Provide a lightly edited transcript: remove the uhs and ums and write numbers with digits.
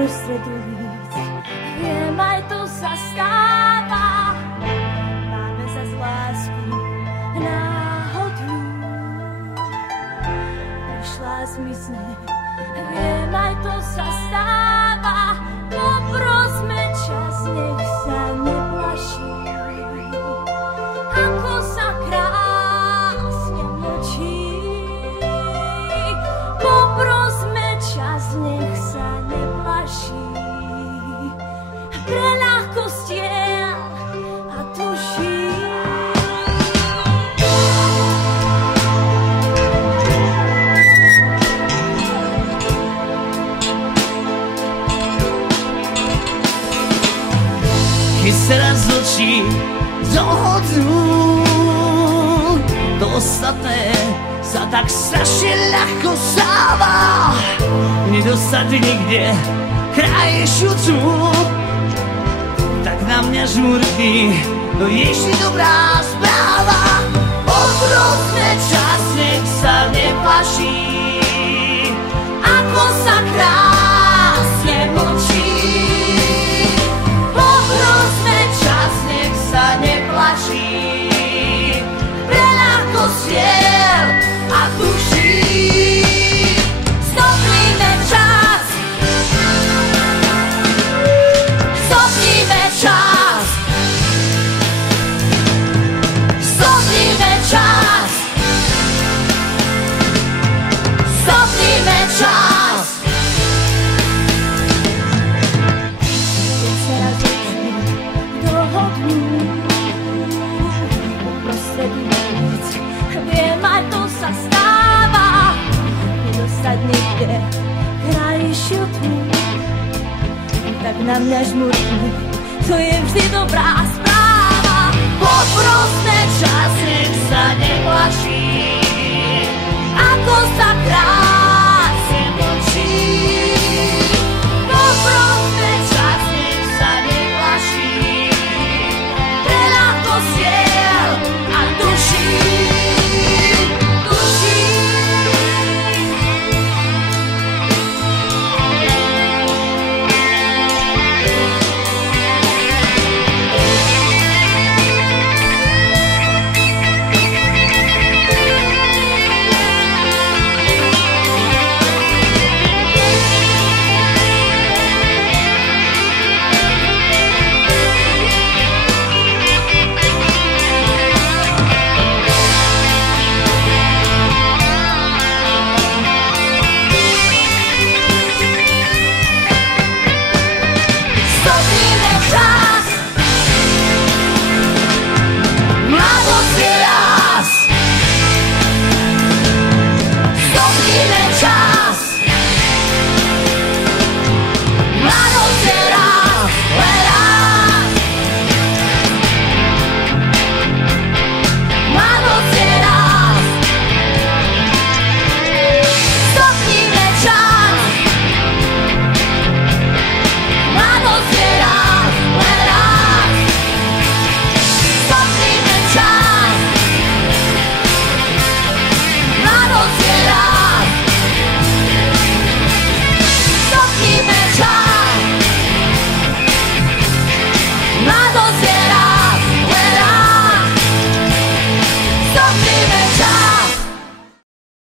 uprostred ulic. Viem, aj to sa stáva, máme zas lásku náhodu. Prišla zmizne, viem, aj to sa stáva, poprosme čas, nech sa neplaší. Ako sa krásne mlčí, poprosme čas, nech sa neplaší. Pre ľahkostiel a duší. Keď sa raz oči dohodnú, to ostatné sa tak strašne ľahko stáva. Nedostať nikde krajšiu tú, tak na mňa žmurkni, to je vždy dobrá správa. Poprosme čas, nech sa neplaší, ako sa krásne mlčí. Poprosme čas, nech sa neplaší, pre ľahkostiel a duší. Stopníme čas, stopníme čas, stopníme čas, stopníme čas. Keď sa raz oči dohodnú uprostred ulic, viem, aj to sa stáva, nedostať niekde krajšiu tú, tak na mňa žmurkni, to je vždy dobrá správa. Poprosme čas, nech sa neplaší, ako sa krásne